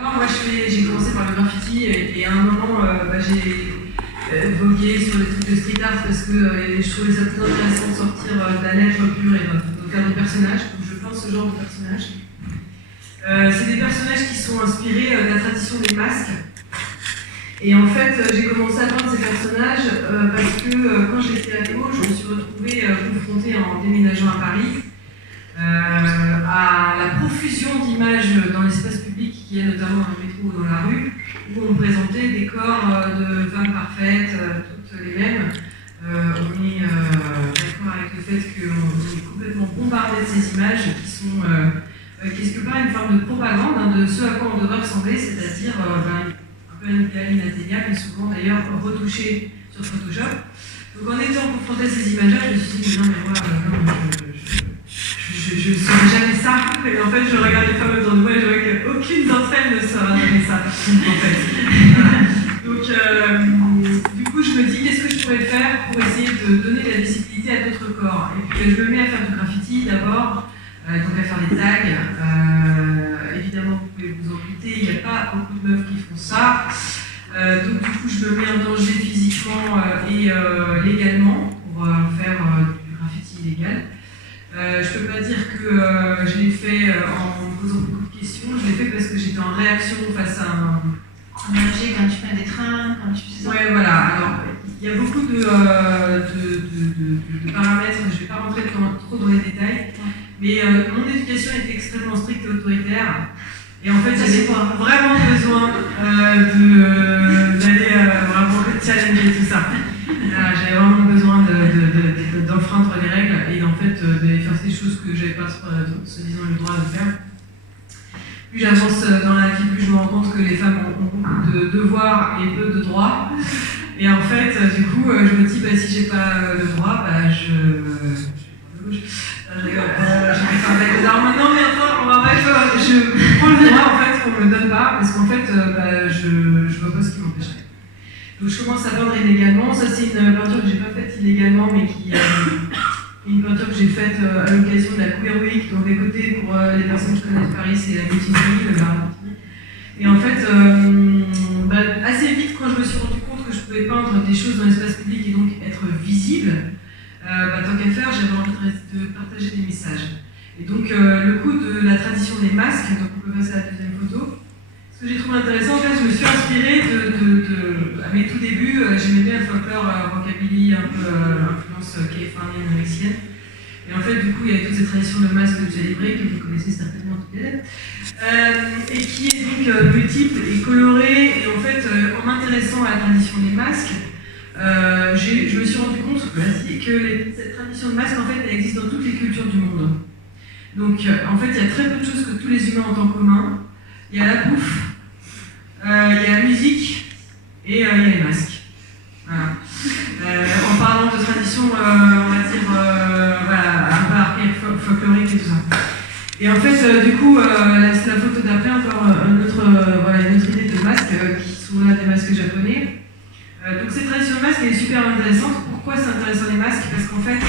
Moi, j'ai commencé par le graffiti et à un moment, j'ai vogué sur les trucs de street art parce que je trouvais ça très intéressant de sortir de la lettre pure et de faire des personnages. Donc je pense ce genre de personnages. C'est des personnages qui sont inspirés de la tradition des masques. Et en fait, j'ai commencé à peindre ces personnages parce que quand j'étais ado, je me suis retrouvée confrontée en déménageant à Paris à la profusion d'images dans l'espace public qui est notamment dans le métro ou dans la rue, où on présentait des corps de femmes parfaites, toutes les mêmes. On est d'accord avec le fait qu'on est complètement bombardé de ces images qui sont quelque part une forme de propagande de ce à quoi on devrait ressembler, c'est-à-dire un peu inatteignable, mais souvent d'ailleurs retouché sur Photoshop. Donc en étant confronté à ces images-là, je me suis dit, mais non, mais moi, je ne serai jamais ça. Et en fait, je regarde les femmes autour de moi et je vois qu'aucune d'entre elles ne sera jamais ça, en fait. Voilà. Donc, du coup, je me dis, qu'est-ce que je pourrais faire pour essayer de donner de la visibilité à d'autres corps? Et puis, je me mets à faire du graffiti d'abord, donc à faire des tags. Évidemment, vous pouvez vous en douter, il n'y a pas beaucoup de meufs qui font ça. Donc, du coup, je me mets en danger physiquement et légalement pour faire du graffiti illégal. Je peux pas dire que je l'ai fait en me posant beaucoup de questions, je l'ai fait parce que j'étais en réaction face à un danger quand tu fais des trains, quand tu fais ça. Ouais, voilà. Alors, il y a beaucoup de paramètres, je ne vais pas rentrer trop dans les détails, mais mon éducation était extrêmement stricte et autoritaire. Et en fait, j'avais vraiment besoin d'aller vraiment challenger tout ça. J'avais vraiment besoin d'enfreindre les règles et en fait d'aller faire des choses que je n'avais pas soi-disant le droit de faire. Plus j'avance dans la vie, plus je me rends compte que les femmes ont beaucoup de devoirs et peu de droits. Et en fait, du coup, je me dis, si j'ai pas le droit, je rigole. Alors maintenant, je prends le droit en fait qu'on me donne pas, parce qu'en fait, je vois pas ce qui m'empêcherait. Donc je commence à peindre illégalement. Ça, c'est une peinture que j'ai pas faite illégalement, mais qui une peinture que j'ai faite à l'occasion de la Queer Week. Donc, à côté, pour les personnes qui connaissent Paris, c'est la Mutinerie, le bar Mutinerie. Et en fait, assez vite, quand je me suis rendu compte que je pouvais peindre des choses dans l'espace public et donc être visible, tant qu'à faire, j'avais envie de partager des messages. Et donc, le coup de la tradition des masques, donc on peut passer à la deuxième photo. Ce que j'ai trouvé intéressant, en fait, je me suis inspirée à mes tout débuts, j'aimais bien le folklore rockabilly, un peu influence californienne, mexicaine. Et en fait, du coup, il y avait toute cette tradition de masque de Jelly Break, que vous connaissez certainement toutes les et qui est donc multiple et colorée. Et en fait, en m'intéressant à la tradition des masques, je me suis rendu compte que cette tradition de masque, en fait, elle existe dans toutes les cultures du monde. Donc, en fait, il y a très peu de choses que tous les humains ont en commun. Il y a la bouffe, il y a la musique et il y a les masques. Voilà. En parlant de tradition, on va dire, un peu archaïque, folklorique et tout ça. Et en fait, du coup, la photo d'après, encore une autre idée de masques qui sont là des masques japonais. Donc cette tradition de masque elle est super intéressante. Pourquoi c'est intéressant les masques? Parce qu'en fait,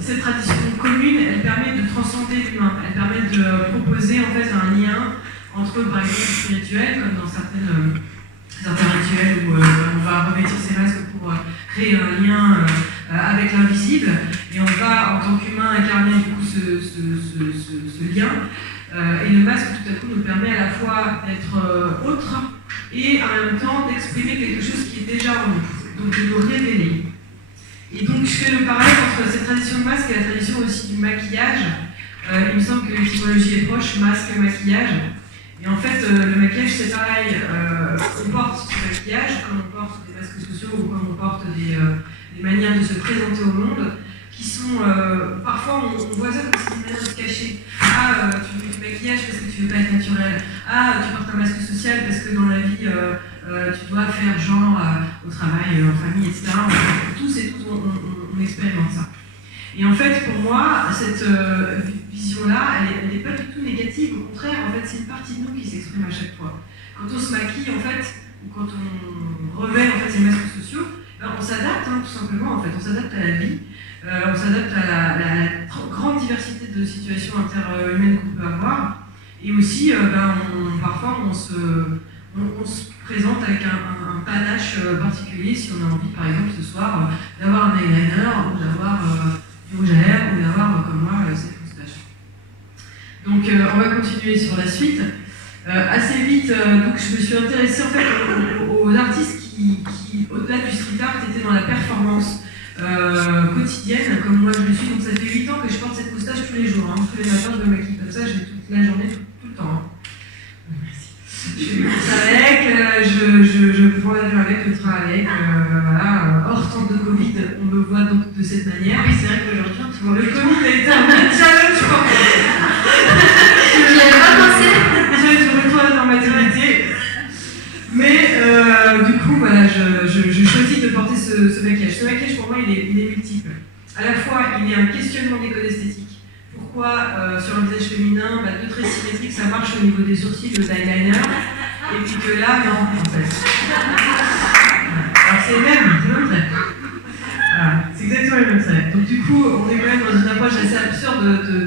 cette tradition commune, elle permet de transcender l'humain. Elle permet de proposer en fait un lien entre, par exemple, spirituel, comme dans certains rituels où on va revêtir ces masques pour créer un lien avec l'invisible, et on va, en tant qu'humain, incarner du coup ce lien. Et le masque, tout à coup, nous permet à la fois d'être autre et en même temps d'exprimer quelque chose qui est déjà en nous, donc de nous révéler. Et donc, je fais le parallèle entre cette tradition de masque et la tradition aussi du maquillage. Il me semble que l'étymologie est proche, masque, maquillage. Et en fait, le maquillage, c'est pareil. On porte ce maquillage, comme on porte des masques sociaux ou comme on porte des manières de se présenter au monde, qui sont, parfois, on voit ça comme si c'était une manière de se cacher. Ah, tu fais du maquillage parce que tu veux pas être naturel. Ah, tu portes un masque social parce que dans la vie, tu dois faire genre au travail, en famille, etc. Tous et toutes, on expérimente ça. Et en fait, pour moi, cette vision-là, elle n'est pas du tout négative. Au contraire, en fait, c'est une partie de nous qui s'exprime à chaque fois. Quand on se maquille, en fait, ou quand on revêt en fait, ces masques sociaux, on s'adapte, tout simplement. En fait, on s'adapte à la vie, on s'adapte à la grande diversité de situations interhumaines qu'on peut avoir. Et aussi, parfois, on se présente avec un panache particulier si on a envie, par exemple, ce soir, d'avoir un eyeliner, ou d'avoir du rouge à lèvres, ou d'avoir, comme moi, cette moustache. Donc, on va continuer sur la suite. Assez vite, donc, je me suis intéressée en fait aux artistes qui au-delà du street art, étaient dans la performance quotidienne, comme moi je le suis. Donc, ça fait 8 ans que je porte cette moustache tous les jours. Hein. Tous les matins, je me maquille comme ça, je l'ai toute la journée, tout le temps. Hein. Je fais mes courses avec, je prends l'avion avec, je travaille avec, voilà. Hors temps de Covid, on me voit donc de cette manière. Oui, c'est vrai qu'aujourd'hui, on se voit. Le Covid a été un vrai challenge pour moi. J'y avais pas pensé. Je retourne dans ma maternité. Mais du coup, voilà, je choisis de porter ce maquillage. Ce maquillage, pour moi, il est multiple. À la fois, il est un questionnement des codes esthétiques. Pourquoi sur un visage féminin, 2 traits symétriques, ça marche au niveau des sourcils, de l'eyeliner, et puis que là, non, en fait. Alors c'est le même trait. Voilà, c'est exactement le même trait. Donc du coup, on est quand même dans une approche assez absurde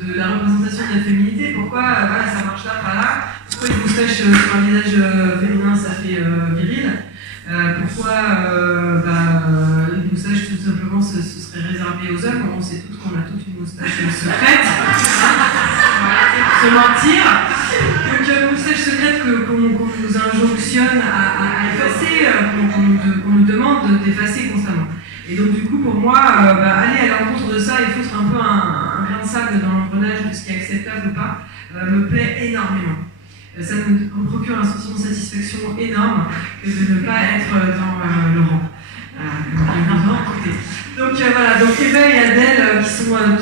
de la représentation de la féminité. Pourquoi voilà, ça marche là, pas là? Pourquoi une moustache sur un visage féminin, ça fait viril? Pourquoi une moustache, tout simplement, ce serait réservé aux hommes? On sait tous qu'on a toute une moustache secrète. Se mentir. Donc une moustache secrète qu'on nous injonctionne à effacer, qu'on nous demande d'effacer constamment. Et donc du coup, pour moi, aller à l'encontre de ça et foutre un peu un grain de sable dans l'engrenage de ce qui est acceptable ou pas, me plaît énormément. Ça me procure un sentiment de satisfaction énorme que de ne pas être dans le rang. Donc voilà, donc Eva et Adèle, qui sont un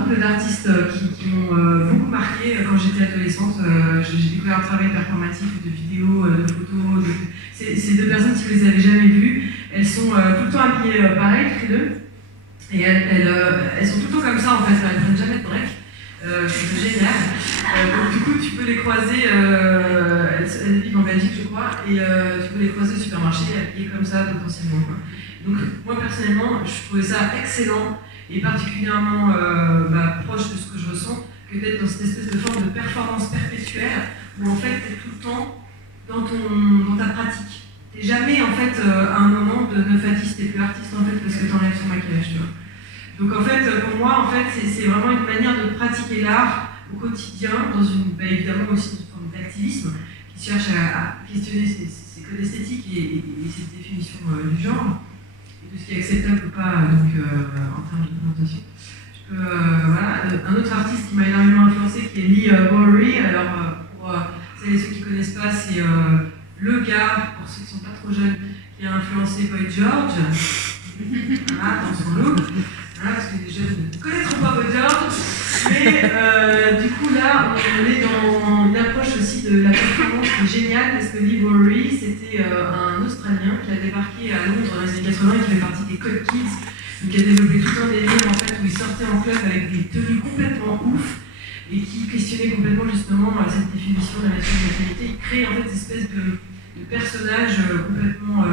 couple d'artistes qui m'ont beaucoup marqué quand j'étais adolescente. J'ai découvert un travail performatif de vidéos, de photos. Ces 2 personnes, si vous les avez jamais vues, elles sont tout le temps habillées pareil, toutes les 2. Et elles sont tout le temps comme ça en fait, elles ne prennent jamais de break. C'est génial. Donc du coup, tu peux les croiser, elles vivent en Belgique je crois, et tu peux les croiser au supermarché habillées comme ça potentiellement. Quoi. Donc moi personnellement, je trouvais ça excellent et particulièrement proche de ce que je ressens, que d'être dans cette espèce de forme de performance perpétuelle où en fait tu es tout le temps dans ta pratique. Tu n'es jamais en fait à un moment de neuf artiste, tu n'es plus artiste en fait parce que tu enlèves son maquillage. Tu vois. Donc en fait, pour moi, en fait, c'est vraiment une manière de pratiquer l'art au quotidien, dans évidemment aussi une forme d'activisme qui cherche à questionner ces codes esthétiques et cette définition du genre, et de ce qui est acceptable ou pas en termes de représentation. Voilà, un autre artiste qui m'a énormément influencé, qui est Lee Bowery. Alors, pour celles et ceux qui ne connaissent pas, c'est le gars, pour ceux qui ne sont pas trop jeunes, qui a influencé Boy George. Voilà, dans son look. Voilà, parce que les jeunes ne connaîtront pas Boy George. Mais du coup, là, on est dans une approche aussi de la performance qui est géniale, parce que Lee Bowery, c'était un Australien qui a débarqué à Londres dans les années 80 et qui fait partie des Cool Kids. Donc, il a développé tout un délire en fait, où il sortait en club avec des tenues complètement ouf et qui questionnait complètement justement cette définition de la masculinité. Il crée en fait des espèces de personnages complètement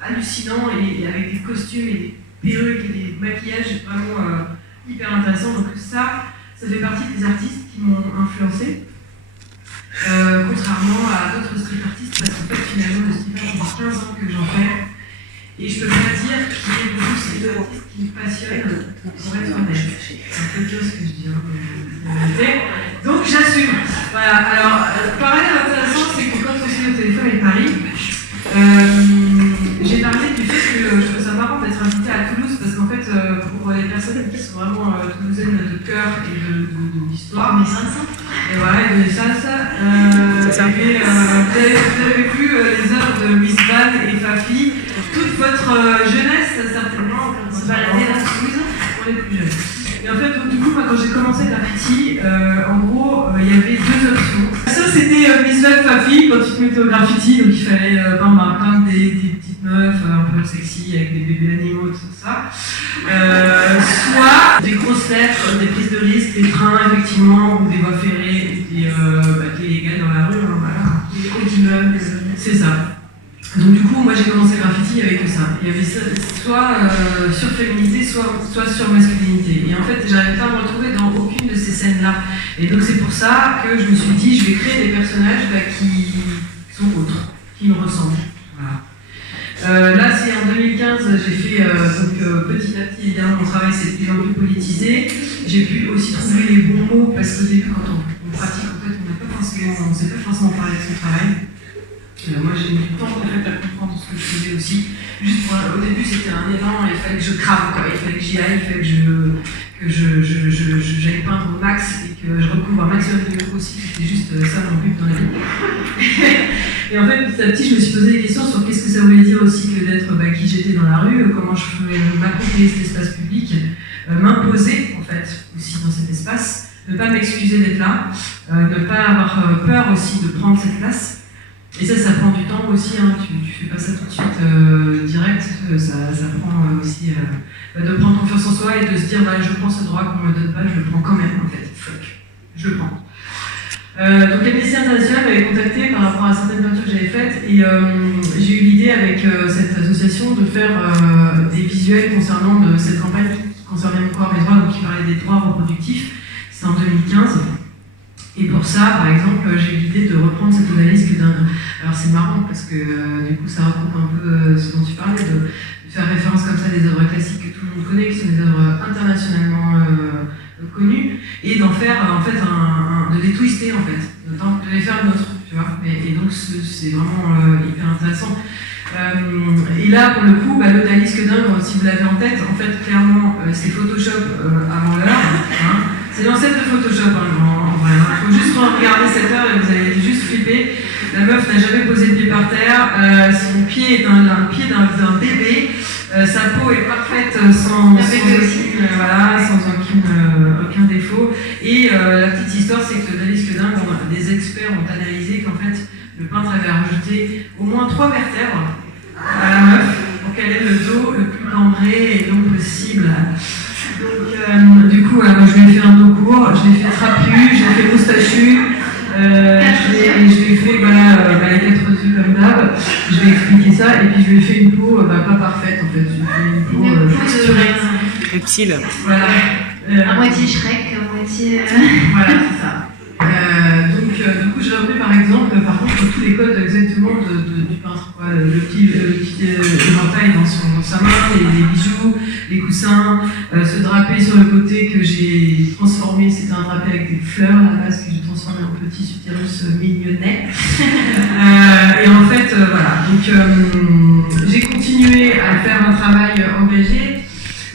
hallucinants et avec des costumes et des perruques et des maquillages vraiment hyper intéressants. Donc ça fait partie des artistes qui m'ont influencé. Contrairement à d'autres street artistes, parce qu'en fait finalement le street art, ça fait 15 ans que j'en fais. Et je peux pas dire qu'il y ait beaucoup de street artistes qui me passionnent pour être honnête. C'est un peu dur ce que je dis, hein, donc j'assume. Voilà, alors, parallèle intéressant, c'est que quand on s'est au téléphone avec Paris, j'ai parlé du fait que je trouve ça marrant d'être invitée à Toulouse, parce qu'en fait, pour les personnes qui sont vraiment toulousaines de cœur et d'histoire, mais ça. Et voilà, de ça. Vous avez vu les œuvres de Miss Van et Fafi, toute votre jeunesse, certainement, quand on se baladait à Toulouse, pour les plus jeunes. Et en fait, donc, du coup, moi, quand j'ai commencé le graffiti, en gros, il y avait 2 options. Ça, c'était Miss Van Fafi, quand tu te mettais au graffiti, donc il fallait peindre des petites meufs un peu sexy, avec des bébés animaux, tout ça. Soit des grosses lettres, des prises de risque, des trains, effectivement, ou des voies ferrées, des illégales dans la rue, hein, voilà. Des hauts immeubles, c'est ça. Donc du coup, moi j'ai commencé le graffiti, il n'y avait que ça. Il y avait soit sur féminité, soit sur masculinité. Et en fait, j'arrivais pas à me retrouver dans aucune de ces scènes-là. Et donc c'est pour ça que je me suis dit, je vais créer des personnages qui sont autres, qui me ressemblent. Voilà. Là, c'est en 2015, j'ai fait, petit à petit, évidemment, mon travail s'est de plus en plus politisé. J'ai pu aussi trouver les bons mots, parce qu'au début, quand on pratique, en fait, on ne sait pas forcément parler de son travail. Moi, j'ai mis du temps en fait, à comprendre ce que je faisais aussi. Juste au début, c'était un élan, il fallait que je crame, quoi. Il fallait que j'y aille, il fallait que j'aille peindre au max et que je recouvre un maximum de lieux aussi. C'était juste ça mon but dans la vie. Et en fait, petit à petit, je me suis posé des questions sur qu'est-ce que ça voulait dire aussi que d'être qui j'étais dans la rue, comment je pouvais m'approprier cet espace public, m'imposer en fait aussi dans cet espace, ne pas m'excuser d'être là, ne pas avoir peur aussi de prendre cette place. Et ça prend du temps aussi, hein. Tu fais pas ça tout de suite direct, ça prend aussi de prendre confiance en soi et de se dire voilà, je prends ce droit qu'on me donne pas, je le prends quand même en fait, fuck, je le prends. Donc Amnesty International m'avait contacté par rapport à certaines peintures que j'avais faites et j'ai eu l'idée avec cette association de faire des visuels concernant cette campagne qui concernait encore les droits, donc qui parlait des droits reproductifs, c'est en 2015. Et pour ça, par exemple, j'ai eu l'idée de reprendre cette odalisque d'un... Alors c'est marrant parce que du coup ça recoupe un peu ce dont tu parlais, de faire référence comme ça à des œuvres classiques que tout le monde connaît, qui sont des œuvres internationalement connues, et d'en faire en fait de les twister en fait, de les faire nôtres, tu vois. Et donc c'est vraiment hyper intéressant. Et là, pour le coup, l'odalisque d'œuvre, si vous l'avez en tête, en fait, clairement, c'est Photoshop avant l'heure. Hein. C'est l'ancêtre de Photoshop, en vrai. Il faut juste regarder cette heure et vous allez juste flipper. La meuf n'a jamais posé le pied par terre. Son pied est un pied d'un bébé. Sa peau est parfaite sans aucun défaut. Et la petite histoire, c'est que l'odalisque d'œuvre, des experts ont analysé qu'en fait, le peintre avait rajouté au moins 3 vertèbres à la meuf pour qu'elle ait le dos le plus cambré et long possible. Donc, du coup, moi, je lui ai fait un dos court, je l'ai fait trapu, je l'ai fait moustachu, je lui ai fait les 4 yeux comme d'hab, je lui ai expliqué ça, et puis je lui ai fait une peau pas parfaite en fait, je lui ai fait une peau texturée. Reptile. Voilà. À moitié Shrek, à moitié. Voilà, c'est ça. Donc, du coup, j'ai repris par exemple, par contre, tous les codes exactement du peintre. Quoi. Le petit éventail dans sa main, les bijoux, les coussins, ce drapé sur le côté que j'ai transformé, c'était un drapé avec des fleurs à la base que j'ai transformé en petit utérus mignonnet. Et en fait, voilà. Donc, j'ai continué à faire un travail engagé.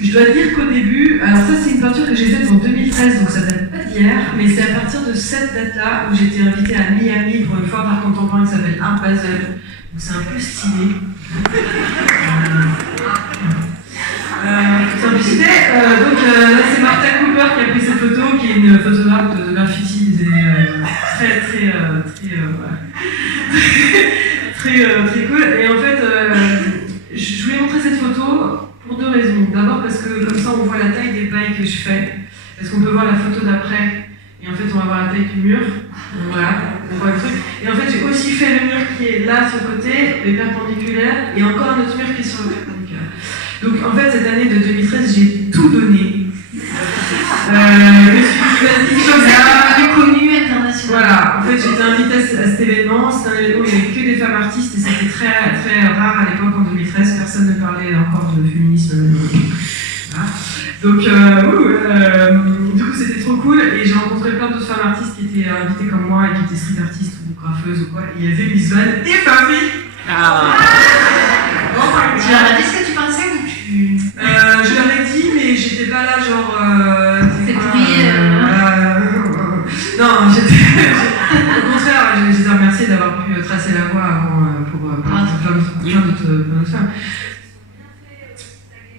Je dois dire qu'au début, alors ça c'est une peinture que j'ai faite en 2013, donc ça date pas d'hier, mais c'est à partir de cette date-là où j'étais invitée à Miami pour une foire d'art contemporain qui s'appelle Art Basel. Donc c'est un peu stylé. Donc là c'est Martha Cooper qui a pris cette photo, qui est une photographe de graffiti très cool. Et en fait, je voulais montrer cette photo pour 2 raisons. D'abord parce que comme ça on voit la taille des pailles que je fais, parce qu'on peut voir la photo d'après, et en fait on va voir la taille du mur. Voilà, on voit le truc. Et en fait j'ai aussi fait le mur qui est là sur le côté, mais perpendiculaire, et encore un autre mur qui est sur le perpendiculaire. Donc en fait cette année de 2013 j'ai tout donné. Je me suis dit comme ça. Reconnue internationalement. Voilà, en fait j'étais invitée à cet événement, c'était un événement où il n'y avait que des femmes artistes et c'était très, très rare à l'époque en 2013, personne ne parlait encore de féminisme. Voilà. Donc du coup c'était trop cool et j'ai rencontré plein d'autres femmes artistes qui étaient invitées comme moi et qui étaient street artistes ou graffeuses ou quoi, et il y avait Miss Van et Fabi. Tu leur as dit ce que tu pensais ou tu... Je leur ai dit mais j'étais pas là genre... C'est pourri. Non, au contraire, je les ai remerciés d'avoir pu tracer la voie avant pour plein d'autres femmes.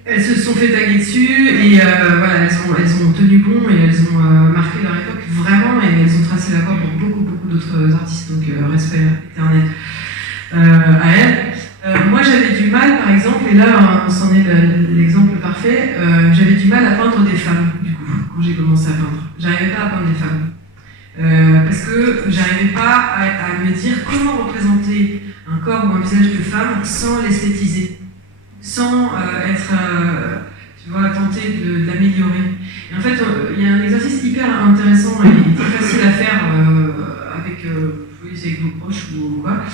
Elles se sont fait taguer dessus et voilà, elles ont tenu bon et elles ont marqué leur époque vraiment et elles ont tracé la voie pour beaucoup d'autres artistes, donc respect éternel à elles. Moi j'avais du mal par exemple, et là c'en est l'exemple parfait, j'avais du mal à peindre des femmes du coup, quand j'ai commencé à peindre. J'arrivais pas à peindre des femmes. Parce que j'arrivais pas à à me dire comment représenter un corps ou un visage de femme sans l'esthétiser, sans être, tu vois, tenter de l'améliorer. Et en fait, il y a un exercice hyper intéressant et très facile à faire avec vos proches ou quoi.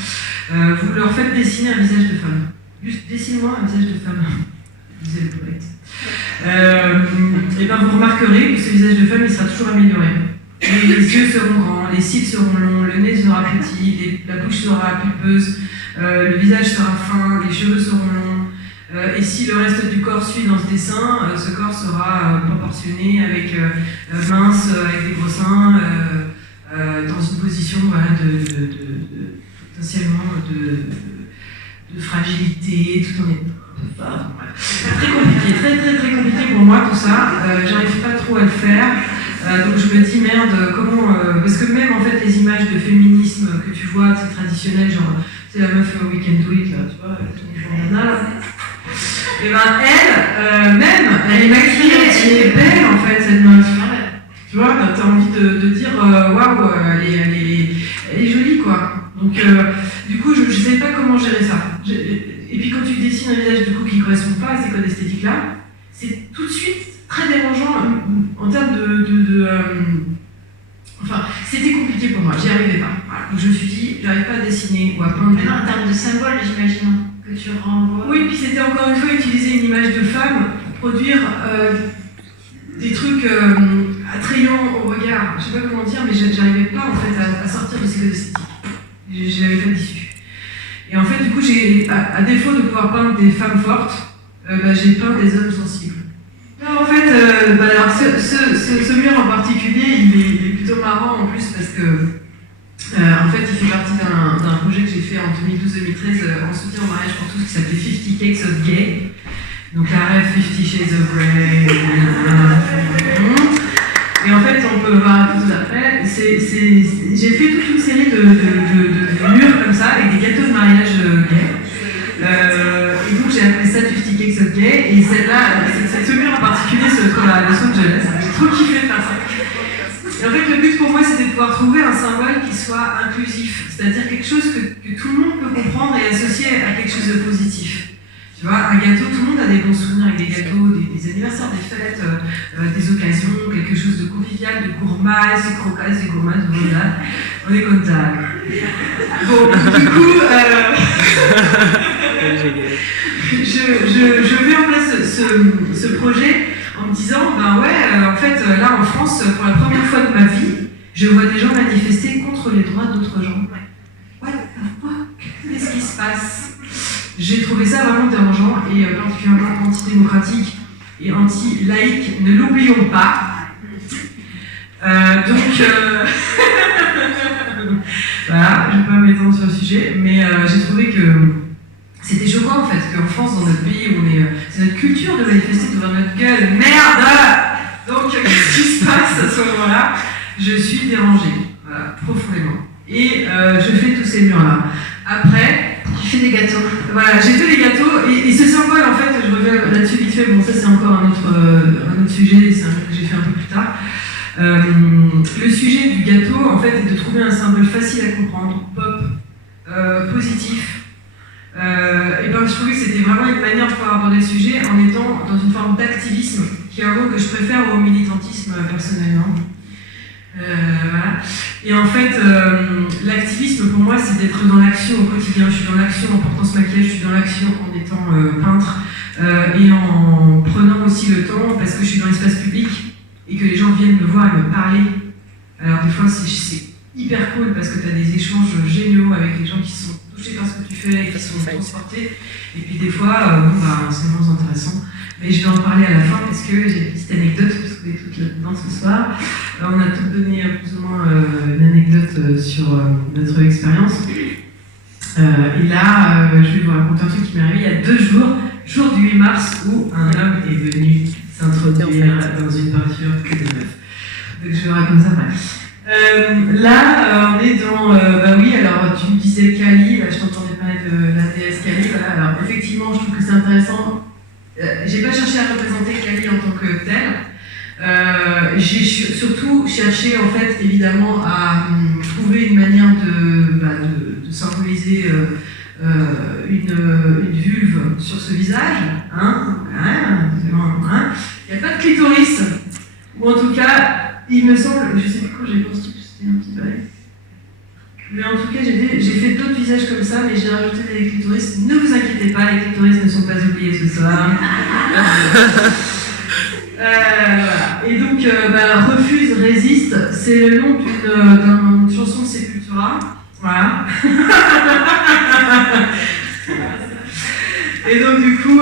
Vous leur faites dessiner un visage de femme. Juste dessine-moi un visage de femme, disait le poète. Et ben vous remarquerez que ce visage de femme il sera toujours amélioré. Les yeux seront grands, les cils seront longs, le nez sera petit, la bouche sera pulpeuse, le visage sera fin, les cheveux seront longs. Et si le reste du corps suit dans ce dessin, ce corps sera proportionné avec mince, avec des gros seins, dans une position voilà, potentiellement de fragilité, tout en étant un peu fort. C'est très compliqué, très compliqué pour moi tout ça. J'arrive pas trop à le faire. Donc je me dis merde, comment. Parce que même en fait les images de féminisme que tu vois, c'est traditionnel, genre c'est la meuf We Can Do It, là, tu vois, et ben elle est maquillée, elle est belle en fait cette meuf. Tu vois, t'as envie de dire waouh, elle est jolie quoi. Donc du coup je sais pas comment gérer ça. Et puis quand tu dessines un visage du coup qui correspond pas à ces codes esthétiques là, c'est tout de suite très dérangeant en termes enfin, c'était compliqué pour moi, j'y arrivais pas. Voilà. Donc je me suis dit, j'arrive pas à dessiner ou à peindre. Mais en termes de symboles, j'imagine que tu renvoies. Oui, puis c'était encore une fois utiliser une image de femme pour produire des trucs attrayants au regard. Je sais pas comment dire, mais j'arrivais pas en fait à sortir de ces codes esthétiques. J'avais pas d'issue. Et en fait, du coup, à défaut de pouvoir peindre des femmes fortes, j'ai peint des hommes sensibles. Non, en fait, alors ce mur en particulier, il est plutôt marrant en plus parce que, en fait, il fait partie d'un projet que j'ai fait en 2012-2013 en soutien au mariage pour tous qui s'appelait 50 Cakes of Gay. Donc la rêve 50 Shades of Grey. Et en fait, on peut voir tout après. J'ai fait toute une série de murs comme ça avec des gâteaux de mariage gays. Et donc j'ai appelé ça 50 Cakes of Gay. Et celle-là, ce mur en particulier se trouve à Los Angeles. J'ai trop kiffé de faire ça. Et en fait, le but pour moi, c'était de pouvoir trouver un symbole qui soit inclusif, c'est-à-dire quelque chose que tout le monde peut comprendre et associer à quelque chose de positif. Tu vois, un gâteau, tout le monde a des bons souvenirs avec des gâteaux, des anniversaires, des fêtes, des occasions, quelque chose de convivial, de gourmand, c'est croquage, c'est gourmand, voilà. On est comme ça. Bon, du coup, je mets en place ce projet en me disant, ben ouais, en fait, là en France, pour la première fois de ma vie, je vois des gens manifester contre les droits d'autres gens. What the fuck? Qu'est-ce qui se passe? J'ai trouvé ça vraiment dérangeant et particulièrement antidémocratique et anti-laïque, ne l'oublions pas. Donc, voilà, je ne vais pas m'étendre sur le sujet, mais j'ai trouvé que c'était choquant en fait, qu'en France, dans notre pays, c'est notre culture de manifester devant notre gueule. Merde! Donc, qu'est-ce qui se passe à ce moment-là? Je suis dérangée, voilà, profondément. Et je fais tous ces murs-là. Après, tu fais des gâteaux. Voilà, j'ai fait des gâteaux et ce symbole, en fait, je reviens là-dessus vite fait, bon ça c'est encore un autre sujet, c'est un truc que j'ai fait un peu plus tard. Le sujet du gâteau, en fait, est de trouver un symbole facile à comprendre, pop, positif. Et ben, je trouvais que c'était vraiment une manière de pouvoir aborder le sujet en étant dans une forme d'activisme, qui est un mot que je préfère au militantisme personnellement. Voilà. Et en fait, l'activisme pour moi, c'est d'être dans l'action au quotidien. Je suis dans l'action en portant ce maquillage, je suis dans l'action en étant peintre et en prenant aussi le temps, parce que je suis dans l'espace public et que les gens viennent me voir et me parler. Alors des fois, c'est hyper cool parce que tu as des échanges géniaux avec les gens qui sont touchés par ce que tu fais et qui sont transportés. Et puis des fois, c'est moins intéressant. Mais je vais en parler à la fin parce que j'ai une petite anecdote, parce que vous êtes toutes là-dedans ce soir. On a toutes donné plus ou moins une anecdote sur notre expérience. Et là, je vais vous raconter un truc qui m'est arrivé il y a 2 jours, jour du 8 mars, où un homme est venu s'introduire dans une peinture que de meuf. Donc je vous raconte ça après. Là, on est dans... oui, alors tu me disais Kali, là je t'entendais parler de la déesse Kali. Voilà. Alors effectivement, je trouve que c'est intéressant. J'ai pas cherché à représenter Kali en tant que telle. J'ai surtout cherché, en fait, évidemment, à trouver une manière de sur ce visage, hein, il n'y a pas de clitoris, ou en tout cas, il me semble, je sais plus quand j'ai construit, c'était un petit bail. Mais en tout cas, j'ai fait d'autres visages comme ça, mais j'ai rajouté des clitoris. Ne vous inquiétez pas, les clitoris ne sont pas oubliés ce soir. Voilà. Et donc, Refuse, Résiste, c'est le nom d'une chanson de Sepultura. Voilà. Et donc, du coup,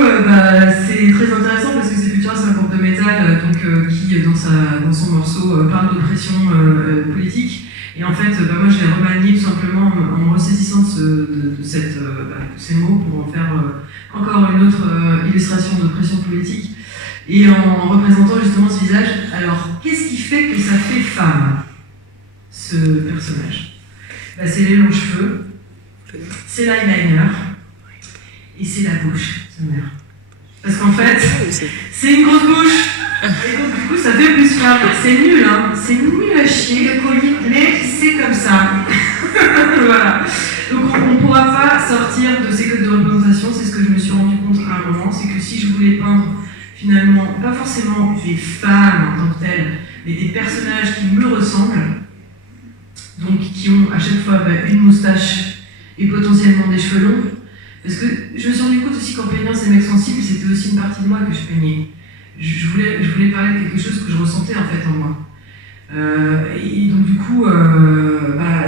c'est très intéressant parce que Sepultura, c'est un groupe de métal qui, dans son morceau, parle d'oppression politique. Et en fait, moi, je l'ai remanié tout simplement en me ressaisissant de ces mots pour en faire encore une autre illustration d'oppression politique. Et en représentant justement ce visage. Alors, qu'est-ce qui fait que ça fait femme, ce personnage? C'est les longs cheveux, c'est l'eyeliner, et c'est la bouche, sa mère. Parce qu'en fait, c'est une grosse bouche. Et donc du coup, ça fait plus femme. C'est nul, hein. C'est nul à chier, le collier, mais c'est comme ça. Voilà. Donc on ne pourra pas sortir de ces codes de représentation. C'est ce que je me suis rendu compte à un moment. C'est que si je voulais peindre, finalement, pas forcément des femmes en tant que telles, mais des personnages qui me ressemblent, donc qui ont à chaque fois une moustache et potentiellement des cheveux longs. Parce que je me suis rendu compte aussi qu'en peignant ces mecs sensibles, c'était aussi une partie de moi que je peignais. Je voulais parler de quelque chose que je ressentais en fait en moi. Et donc du coup,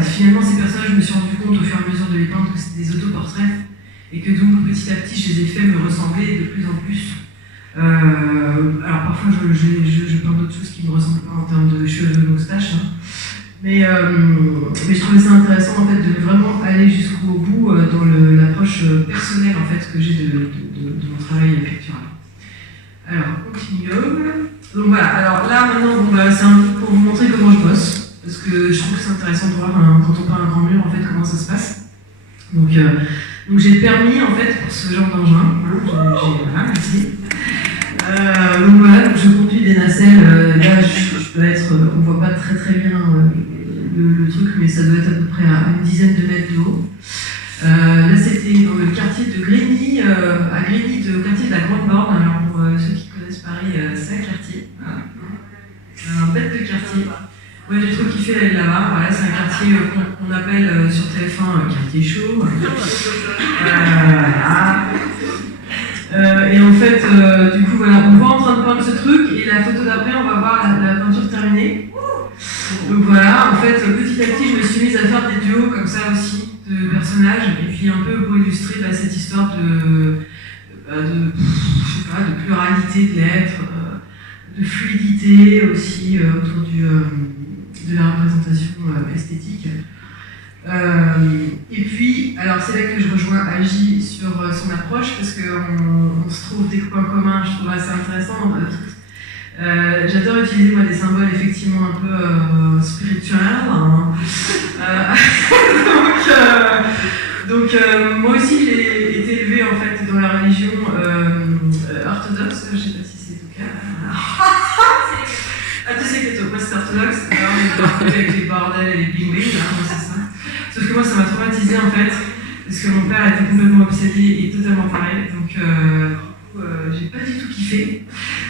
finalement ces personnages, je me suis rendu compte au fur et à mesure de les peindre que c'était des autoportraits et que donc petit à petit je les ai fait me ressembler de plus en plus. Alors parfois je peins d'autres choses qui ne me ressemblent pas en termes de cheveux, de moustache, hein. Mais je trouvais ça intéressant en fait de vraiment aller jusqu'au bout dans l'approche personnelle en fait que j'ai de mon travail pictural. Alors, continuons. Donc voilà, alors là maintenant, c'est un peu pour vous montrer comment je bosse, parce que je trouve que c'est intéressant de voir quand on peint un grand mur en fait comment ça se passe. Donc j'ai le permis en fait pour ce genre d'engin. Voilà, merci. Donc voilà, donc je conduis des nacelles. Là, je peux être, on voit pas très très bien le truc, mais ça doit être à peu près à une dizaine de mètres de haut. Là, c'était dans le quartier de Grigny, à Grigny, au quartier de la Grande Borne. Alors, pour ceux qui connaissent Paris, c'est un quartier. Voilà. Un bête de quartier. Ouais, j'ai trop kiffé aller là-bas. Voilà, c'est un quartier qu'on appelle sur TF1 quartier chaud. Et en fait, du coup, voilà, on voit en train de peindre ce truc, et la photo d'après, on va voir la peinture terminée. Donc voilà, en fait, petit à petit, je me suis mise à faire des duos comme ça aussi, de personnages, et puis un peu pour illustrer cette histoire de pluralité de l'être, de fluidité aussi autour de la représentation esthétique. Et puis, alors c'est là que je rejoins Agi sur son approche, parce qu'on se trouve des points communs, je trouve assez intéressant. J'adore utiliser moi des symboles effectivement un peu spirituels. Hein. Donc moi aussi j'ai été élevée en fait dans la religion orthodoxe, je sais pas si c'est le cas. Ah, tu sais que moi c'est orthodoxe, alors on est partout avec les bordels et les bling-bling, moi c'est ça. Sauf que moi ça m'a traumatisée en fait, parce que mon père était complètement obsédé et totalement pareil, donc j'ai pas du tout kiffé.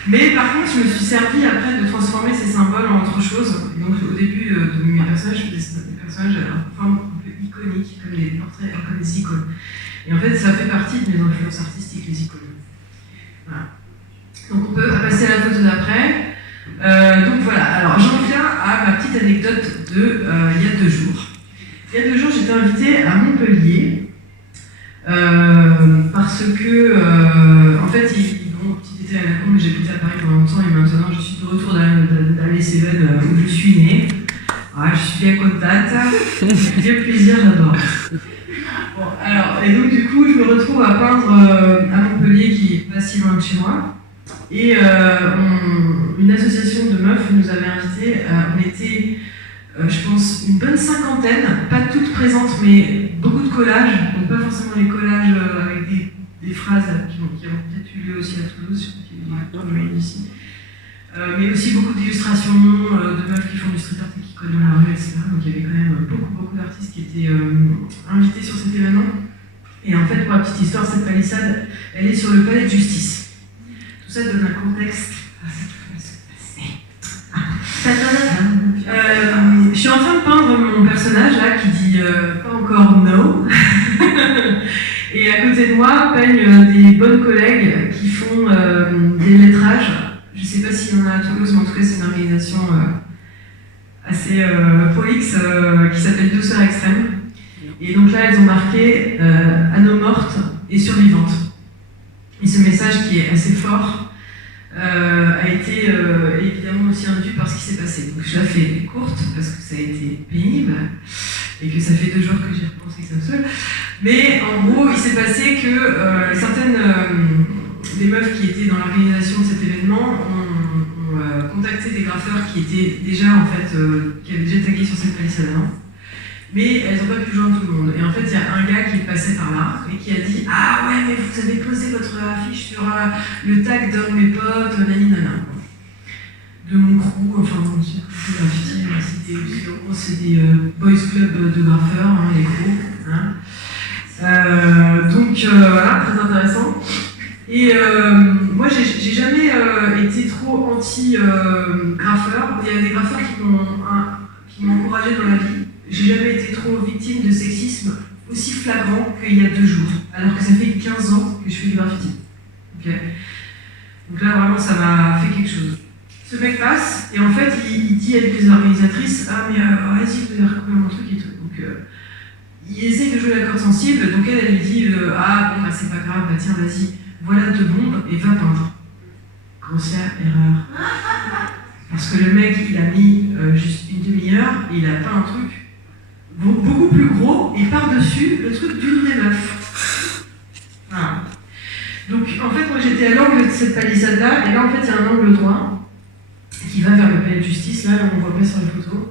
Mais par contre, je me suis servi après de transformer ces symboles en autre chose. Donc au début de mes personnages, je faisais des personnages en forme un peu iconique, comme des portraits, comme des icônes. Et en fait, ça fait partie de mes influences artistiques, les icônes. Voilà. Donc on peut passer à la photo d'après. Donc voilà, alors j'en viens à ma petite anecdote de il y a 2 jours. Il y a 2 jours, j'étais invitée à Montpellier parce que, en fait, petit détail à la con, mais j'habitais à Paris pendant longtemps et maintenant je suis de retour dans les Cévennes où je suis née. Voilà, je suis bien contente, bien plaisir, j'adore. Bon, alors, et donc du coup, je me retrouve à peindre à Montpellier qui est pas si loin de chez moi. Et une association de meufs nous avait invités, on était, je pense, une bonne 50aine, pas toutes présentes, mais beaucoup de collages, donc pas forcément les collages avec des phrases qui ont peut-être eu lieu aussi à Toulouse, je sais pas qui est ici, mais aussi beaucoup d'illustrations de meufs qui font du street art et qui collent dans la rue, etc. Donc il y avait quand même beaucoup d'artistes qui étaient invités sur cet événement. Et en fait, pour la petite histoire, cette palissade, elle est sur le palais de justice. Tout ça donne un contexte. Je suis en train de peindre mon personnage là qui dit pas encore no. Et à côté de moi peignent des bonnes collègues qui font des lettrages. Je ne sais pas s'il y en a à Toulouse, mais en tout cas c'est une organisation assez prolixe qui s'appelle Douceur Extrême. Et donc là elles ont marqué anneaux mortes et survivantes. Et ce message qui est assez fort a été évidemment aussi induit par ce qui s'est passé. Donc je la fais courte parce que ça a été pénible et que ça fait 2 jours que j'ai repensé que ça me saoule. Mais en gros, il s'est passé que certaines des meufs qui étaient dans l'organisation de cet événement ont contacté des graffeurs qui étaient déjà en fait qui avaient déjà tagué sur cette palissade avant. Mais elles n'ont pas pu joindre tout le monde. Et en fait, il y a un gars qui est passé par là et qui a dit « Ah ouais, mais vous avez posé votre affiche sur le tag d'un de mes potes, nani-nana. » De mon crew, enfin, mon Dieu, c'est des boys club de graffeurs, hein, les crews. Hein. Donc, voilà, très intéressant. Et moi, j'ai jamais été trop anti-graffeur. Il y a des graffeurs qui m'ont encouragé dans la vie. J'ai jamais été trop victime de sexisme aussi flagrant qu'il y a 2 jours, alors que ça fait 15 ans que je fais du graffiti. Okay. Donc là, vraiment, ça m'a fait quelque chose. Ce mec passe, et en fait, il dit à des organisatrices « Ah, mais vas-y, vous avez recouvert mon truc et tout. » Donc, il essaye de jouer la corde sensible, donc elle lui dit « Ah, bon, bah, c'est pas grave, bah tiens, vas-y, voilà 2 bombes et va peindre. » Grossière erreur. Parce que le mec, il a mis juste une demi-heure, et il a peint un truc beaucoup plus gros, et par-dessus, le truc d'une des meufs. Voilà. Donc, en fait, moi, j'étais à l'angle de cette palissade-là, et là, en fait, il y a un angle droit qui va vers le palais de justice, là, on ne voit pas sur les photos.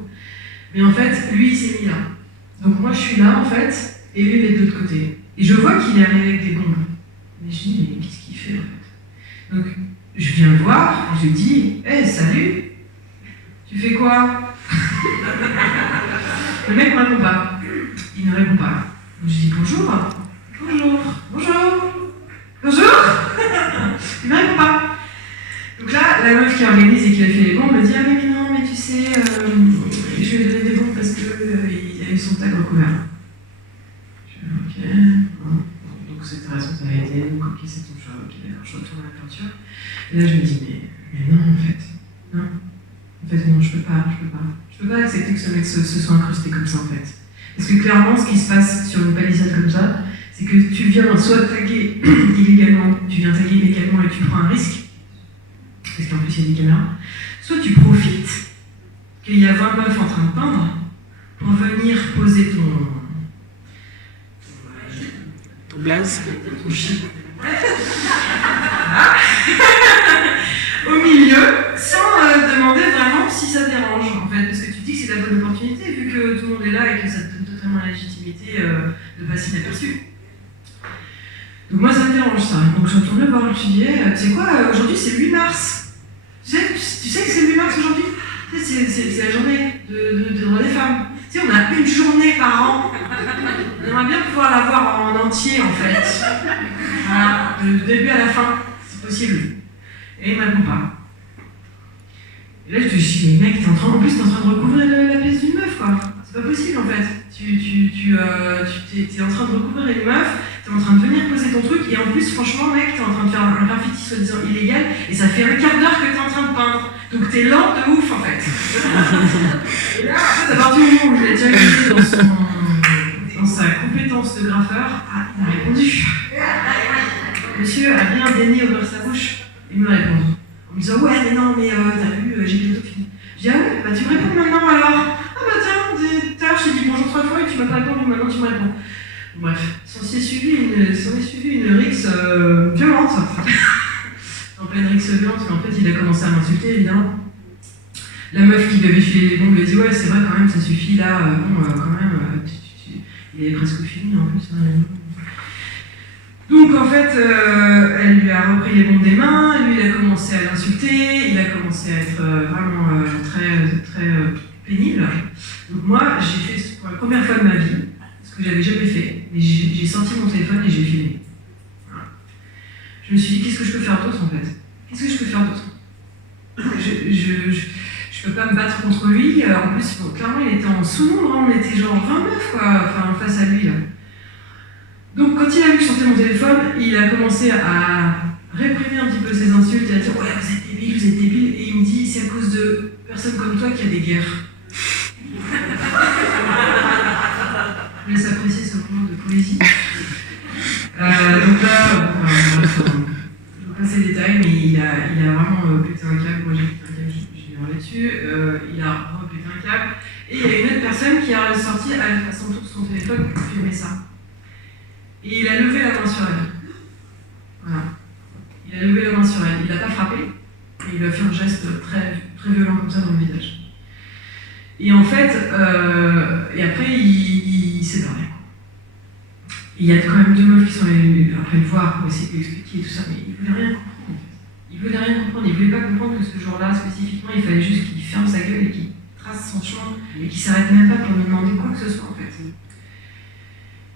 Mais en fait, lui, il s'est mis là. Donc, moi, je suis là, en fait, et lui, il est de l'autre côté. Et je vois qu'il est arrivé avec des bombes. Mais je dis, mais qu'est-ce qu'il fait, en fait? Donc, je viens le voir, je lui dis, hey, salut! Tu fais quoi? Le mec ne répond pas. Il ne répond pas. Donc je dis bonjour. Bonjour. Bonjour. Bonjour. Il ne répond pas. Donc là, la meuf qui organise et qui a fait les bombes me dit ah mais non, mais tu sais, je lui ai donné des bombes parce qu'il a eu son tag recouvert. Je dis ok. Donc c'était responsabilité, donc ok, c'est ton choix, ok, d'accord, je retourne à la peinture. Et là je me dis mais non en fait. Non. En fait, non, je peux pas. Je peux pas accepter que ce mec se soit incrusté comme ça, en fait. Parce que clairement, ce qui se passe sur une palissade comme ça, c'est que tu viens soit taguer illégalement, tu viens taguer illégalement et tu prends un risque, parce qu'en plus il y a des caméras, soit tu profites qu'il y a 20 meufs en train de peindre pour venir poser ton blaze, ton shit. Au milieu, sans demander vraiment si ça te dérange, en fait, parce que tu dis que c'est la bonne opportunité, vu que tout le monde est là et que ça te donne totalement la légitimité de passer inaperçu. Donc moi, ça me dérange, ça. Donc je retourne le voir, je lui dis, tu sais quoi, aujourd'hui c'est le 8 mars. Tu sais que c'est le 8 mars aujourd'hui? Tu sais, c'est la journée de droits des femmes. Tu sais, on a une journée par an. On aimerait bien pouvoir la voir en entier, en fait. Voilà, du début à la fin, c'est possible. Et il ne m'attend pas. Et là, je te dis, mais mec, t'es en train de recouvrir la pièce d'une meuf, quoi. C'est pas possible, en fait. T'es en train de recouvrir une meuf, t'es en train de venir poser ton truc, et en plus, franchement, mec, t'es en train de faire un graffiti soi-disant illégal, et ça fait un quart d'heure que t'es en train de peindre. Donc t'es lent de ouf, en fait. Et là, en fait, à partir du moment où je l'ai déjà vu dans sa compétence de graffeur, il m'a répondu. Monsieur a bien daigné ouvrir sa bouche. Il me répond. En me disant, ouais, mais non, mais t'as vu, j'ai bientôt fini. Je dis, ah ouais, bah tu me réponds maintenant alors. Ah bah tiens, tout à l'heure je t'ai dit bonjour 3 fois et tu m'as pas répondu, maintenant tu me réponds. Bref, s'en est suivi une rixe violente. En pleine rixe violente, mais en fait il a commencé à m'insulter évidemment. La meuf qui lui avait filé les bombes lui a dit, ouais, c'est vrai quand même, ça suffit là, quand même, il est presque fini en plus. Hein. Donc en fait, elle lui a repris les bombes des mains, lui il a commencé à l'insulter, il a commencé à être vraiment très pénible. Donc moi, j'ai fait pour la première fois de ma vie ce que j'avais jamais fait, mais j'ai sorti mon téléphone et j'ai filmé. Voilà. Je me suis dit, qu'est-ce que je peux faire d'autre en fait? Qu'est-ce que je peux faire d'autre? Je peux pas me battre contre lui. En plus, clairement, il était en sous-nombre, on était genre 29 quoi, enfin, face à lui là. Donc quand il a vu que je sortais mon téléphone, il a commencé à réprimer un petit peu ses insultes et à dire ouais vous êtes débile, et il me dit c'est à cause de personnes comme toi qu'il y a des guerres. Je laisse apprécier ce moment de poésie. Donc là, je vais passer les détails, mais il a vraiment pété un câble. Moi j'ai pété un câble, j'ai hurlé dessus. Il a repété un câble. Et il y a une autre personne qui a sorti à son tour son téléphone pour filmer ça. Et il a levé la main sur elle. Voilà. Il a levé la main sur elle. Il l'a pas frappé, et il lui a fait un geste très, très violent comme ça dans le visage. Et en fait, et après, il s'est barré. Il y a quand même deux meufs qui sont allées après le voir pour essayer de lui expliquer tout ça, mais il voulait rien comprendre en fait. Il voulait rien comprendre, il voulait pas comprendre que ce jour-là, spécifiquement, il fallait juste qu'il ferme sa gueule et qu'il trace son chemin et qu'il s'arrête même pas pour me demander quoi que ce soit en fait.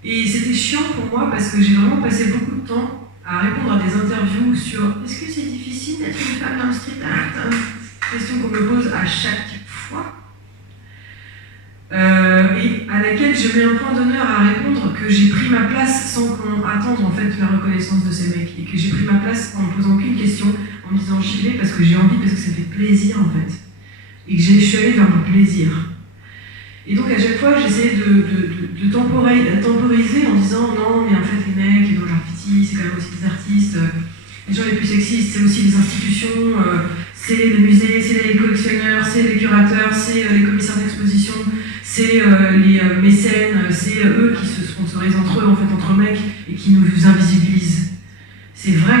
Et c'était chiant pour moi parce que j'ai vraiment passé beaucoup de temps à répondre à des interviews sur est-ce que c'est difficile d'être une femme dans le street art? Question qu'on me pose à chaque fois. Et à laquelle je mets un point d'honneur à répondre que j'ai pris ma place sans qu'on attende en fait la reconnaissance de ces mecs et que j'ai pris ma place en ne posant aucune question, en me disant j'y vais parce que j'ai envie, parce que ça me fait plaisir en fait et que je suis allée vers mon plaisir. Et donc à chaque fois j'essayais de temporiser en disant non mais en fait les mecs et dans le graffiti c'est quand même aussi des artistes, les gens les plus sexistes c'est aussi les institutions, c'est les musées, c'est les collectionneurs, c'est les curateurs, c'est les commissaires d'exposition, c'est les mécènes, c'est eux qui se sponsorisent entre eux, en fait, entre mecs, et qui nous invisibilisent. C'est vrai,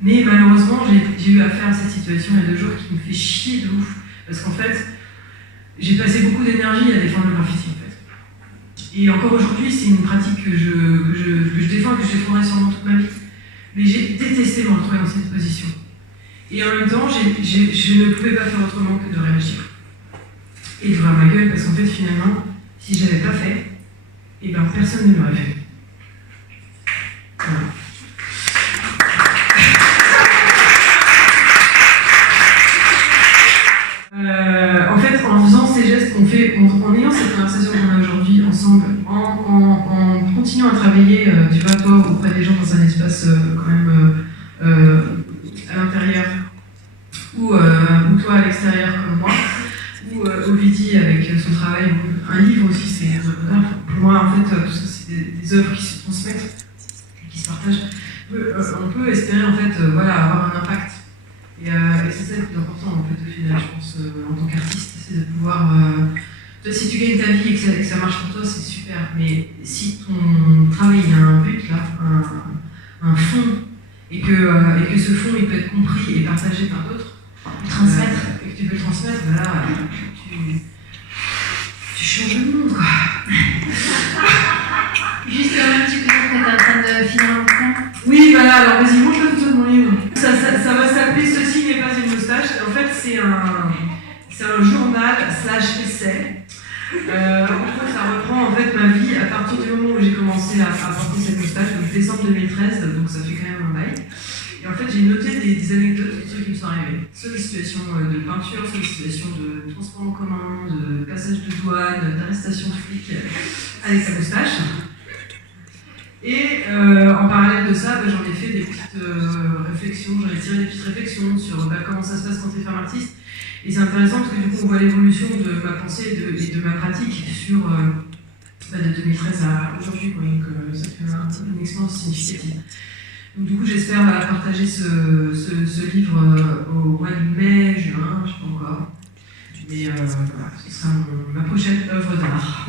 mais malheureusement, j'ai eu affaire à cette situation il y a 2 jours qui me fait chier de ouf, parce qu'en fait, j'ai passé beaucoup d'énergie à défendre le graffiti, en fait. Et encore aujourd'hui, c'est une pratique que je défends, que je défendrai sûrement toute ma vie, mais j'ai détesté me retrouver dans cette position. Et en même temps, je ne pouvais pas faire autrement que de réagir. Et d'ouvrir ma gueule, parce qu'en fait, finalement, si je n'avais pas fait, eh ben, personne ne l'aurait fait. Voilà. En fait, en faisant ces gestes qu'on fait, en ayant cette conversation qu'on a aujourd'hui ensemble, en continuant à travailler, tu vois, toi, auprès des gens dans un espace quand même à l'intérieur, ou toi à l'extérieur comme moi, ou Ovidie avec son travail, un livre aussi, c'est pour moi en fait tout ça c'est des œuvres qui se transmettent, qui se partagent. On peut espérer en fait avoir un impact. Et c'est ça le plus important en fait au final, je pense, en tant qu'artiste, c'est de pouvoir. Si tu gagnes ta vie et que ça marche pour toi, c'est super. Mais si ton travail il a un but là, un fond, et que ce fond il peut être compris et partagé par d'autres, et que tu peux le transmettre, voilà, tu changes le monde quoi. Juste un petit peu, tu es en train de finir un bouquin. Oui, voilà, alors vas-y, montre la photo de mon livre. Ça va s'appeler Ceci n'est pas une moustache. En fait, c'est un journal / essai. En fait, ça reprend en fait ma vie à partir du moment où j'ai commencé à porter cette moustache, donc décembre 2013, donc ça fait quand même un bail. Et en fait, j'ai noté des anecdotes de trucs qui me sont arrivés. Soit des situations de peinture, soit des situations de transport en commun, de passage de douane, d'arrestation de flics avec sa moustache. Et en parallèle de ça, j'en ai fait des petites réflexions, j'en ai tiré des petites réflexions sur comment ça se passe quand tu es femme artiste. Et c'est intéressant parce que du coup, on voit l'évolution de ma pensée et de ma pratique sur de 2013 à aujourd'hui, donc ça fait une expérience significative. Donc du coup, j'espère partager ce livre au mois de mai, juin, je ne sais pas encore. Mais voilà, ce sera ma prochaine œuvre d'art.